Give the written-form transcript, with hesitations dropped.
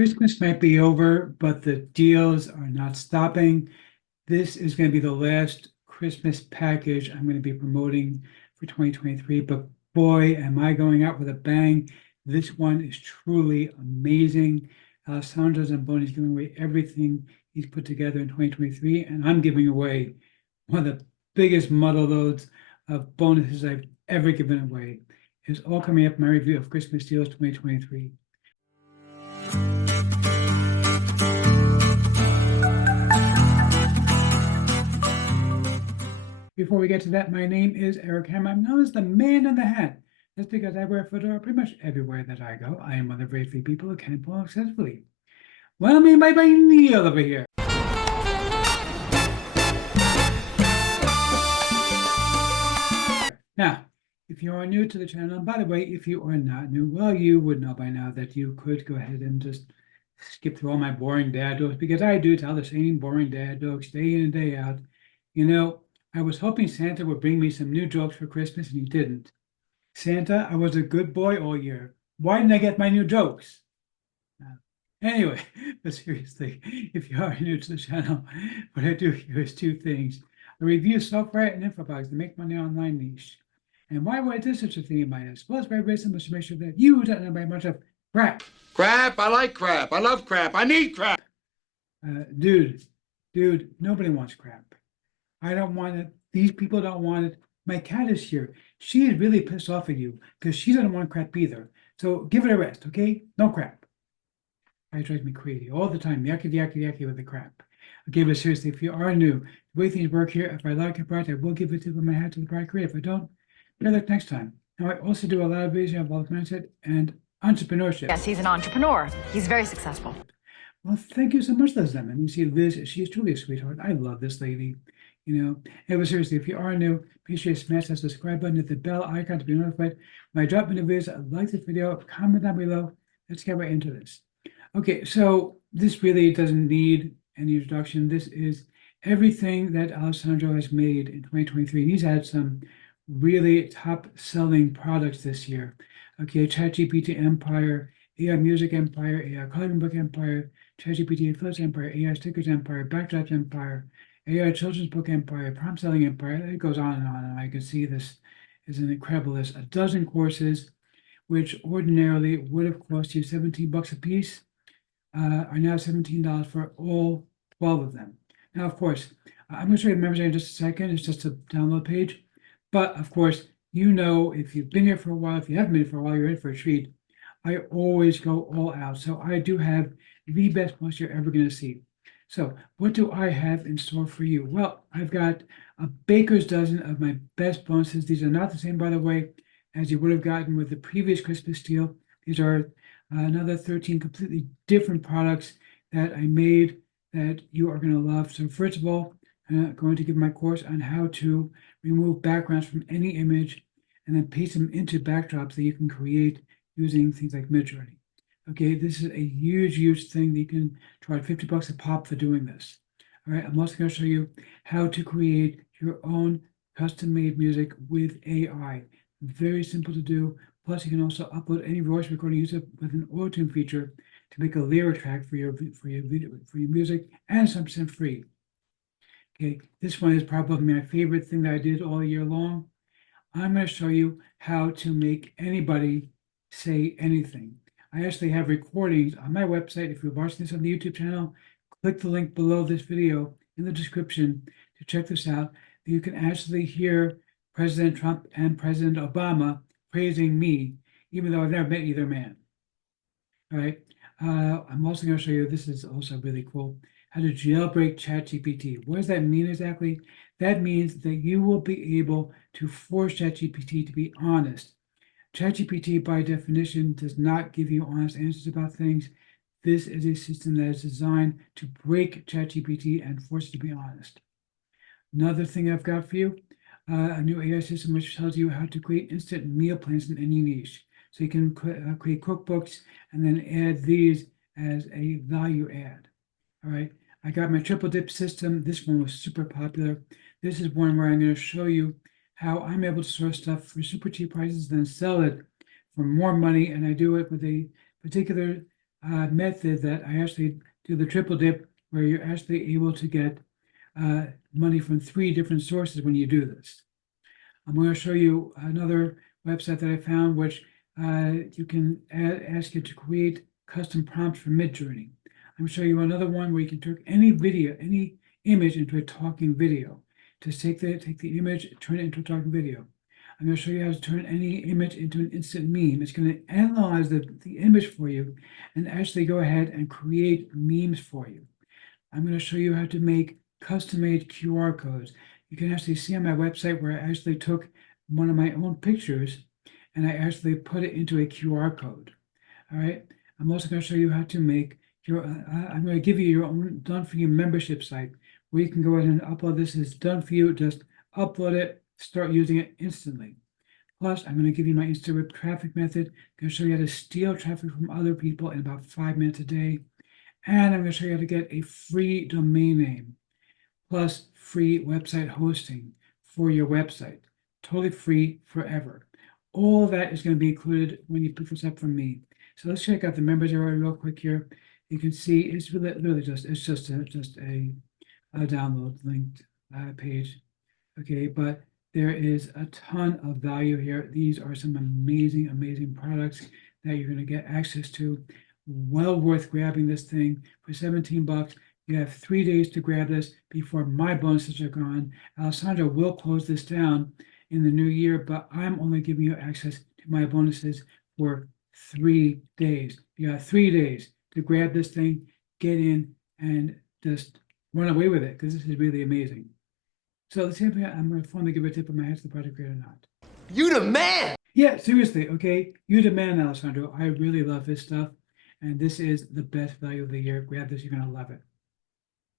Christmas might be over, but the deals are not stopping. This is going to be the last Christmas package I'm going to be promoting for 2023, but boy, am I going out with a bang. This one is truly amazing. Alessandro Zamboni is giving away everything he's put together in 2023, and I'm giving away one of the biggest muddle loads of bonuses I've ever given away. It's all coming up in my review of Christmas Deals 2023. Before we get to that, my name is Eric Hammer. I'm known as the Man in the Hat. That's because I wear a fedora pretty much everywhere that I go. I am one of the very few people who can pull successfully. Well, me by Neil over here. Now, if you are new to the channel, and by the way, if you are not new, well, you would know by now that you could go ahead and just skip through all my boring dad jokes, because I do tell the same boring dad jokes day in and day out. You know, I was hoping Santa would bring me some new jokes for Christmas, and he didn't. Santa, I was a good boy all year. Why didn't I get my new jokes? Anyway, but seriously, if you are new to the channel, what I do here is two things. I review software and info blogs to make money online niche. And why would I do such a thing in my ass? Well, it's very, very simple to make sure that you don't know very much of crap. Crap, I like crap. I love crap. I need crap. Dude, nobody wants crap. I don't want it. These people don't want it. My cat is here. She is really pissed off at you because she doesn't want crap either. So give it a rest, okay? No crap. It drives me crazy all the time. Yucky with the crap. Okay, but seriously, if you are new, the way things work here, if I like a product, I will give it to my hat to the product creator. If I don't, better luck next time. Now, I also do a lot of videos about mindset and entrepreneurship. Yes, he's an entrepreneur. He's very successful. Well, thank you so much, Liz Lemon. You see, Liz, she is truly a sweetheart. I love this lady. You know, hey, but seriously, if you are new, be sure to smash that subscribe button, hit the bell icon to be notified when I drop new videos. Like this video, comment down below. Let's get right into this. Okay, so this really doesn't need any introduction. This is everything that Alessandro has made in 2023. He's had some really top-selling products this year. Okay, ChatGPT Empire, AI Music Empire, AI Coloring Book Empire, ChatGPT Influence Empire, AI Stickers Empire, Backdrops Empire, AI Children's Book Empire, Prompt Selling Empire. It goes on and on. And I can see this is an incredible list. A dozen courses, which ordinarily would have cost you $17 a piece, are now $17 for all 12 of them. Now, of course, I'm going to show you the members in just a second. It's just a download page. But of course, you know, if you've been here for a while, if you haven't been here for a while, you're in for a treat. I always go all out. So I do have the best bonus you're ever going to see. So what do I have in store for you? Well, I've got a baker's dozen of my best bonuses. These are not the same, by the way, as you would have gotten with the previous Christmas deal. These are another 13 completely different products that I made that you are going to love. So first of all, I'm going to give my course on how to remove backgrounds from any image and then paste them into backdrops that you can create using things like Midjourney. Okay, this is a huge thing that you can charge $50 a pop for doing this. All right, I'm also going to show you how to create your own custom-made music with AI. Very simple to do. Plus, you can also upload any voice recording using with an auto-tune feature to make a lyric track for your music, and it's 100% free. Okay, this one is probably my favorite thing that I did all year long. I'm going to show you how to make anybody say anything. I actually have recordings on my website. If you're watching this on the YouTube channel, click the link below this video in the description to check this out. You can actually hear President Trump and President Obama praising me, even though I've never met either man. All right. I'm also going to show you, this is also really cool, how to jailbreak ChatGPT. What does that mean exactly? That means that you will be able to force ChatGPT to be honest. ChatGPT, by definition, does not give you honest answers about things. This is a system that is designed to break ChatGPT and force it to be honest. Another thing I've got for you, a new AI system which tells you how to create instant meal plans in any niche. So you can create cookbooks and then add these as a value add. All right, I got my triple dip system. This one was super popular. This is one where I'm going to show you how I'm able to source stuff for super cheap prices, then sell it for more money. And I do it with a particular method that I actually do the triple dip, where you're actually able to get money from 3 different sources when you do this. I'm going to show you another website that I found, which you can ask it to create custom prompts for Midjourney. I'm going to show you another one where you can turn any video, any image into a talking video. Just take the image, turn it into a talking video. I'm going to show you how to turn any image into an instant meme. It's going to analyze the image for you and actually go ahead and create memes for you. I'm going to show you how to make custom-made QR codes. You can actually see on my website where I actually took one of my own pictures and I actually put it into a QR code. All right. I'm also going to show you how to make your, I'm going to give you your own done for you membership site where you can go ahead and upload this. It's done for you. Just upload it, start using it instantly. Plus, I'm going to give you my Instagram traffic method. I'm going to show you how to steal traffic from other people in about 5 minutes a day. And I'm going to show you how to get a free domain name plus free website hosting for your website. Totally free forever. All of that is going to be included when you pick this up from me. So let's check out the members area real quick here. You can see it's really just a download linked page. Okay, but there is a ton of value here. These are some amazing products that you're going to get access to. Well worth grabbing this thing for 17 bucks. You have 3 days to grab this before my bonuses are gone. Alessandra will close this down in the new year, but I'm only giving you access to my bonuses for 3 days. You have 3 days to grab this thing, get in, and just run away with it because this is really amazing. So let's see if I'm going to finally give a tip of my hat to the project creator or not. You the man! Yeah, seriously, okay? You the man, Alessandro. I really love this stuff. And this is the best value of the year. Grab this, you're going to love it.